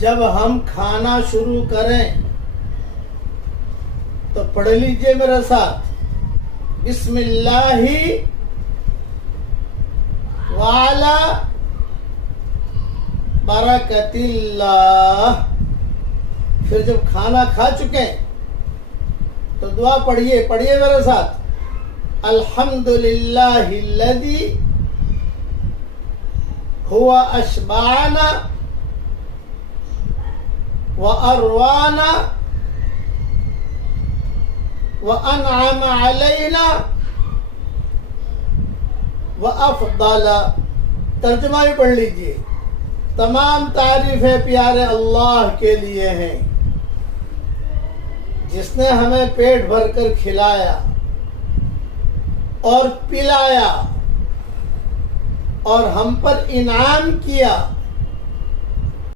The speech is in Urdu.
جب ہم کھانا شروع کریں تو پڑھ لیجئے میرے ساتھ، بسم اللہ وعلی برکت اللہ۔ پھر جب کھانا کھا چکے تو دعا پڑھیے میرے ساتھ، الحمدللہ الذی ہوا اشبعنا واروانا وانعم علینا وافضل۔ ترجمہ بھی پڑھ لیجئے، تمام تعریفیں پیارے اللہ کے لیے ہیں جس نے ہمیں پیٹ بھر کر کھلایا اور پلایا اور ہم پر انعام کیا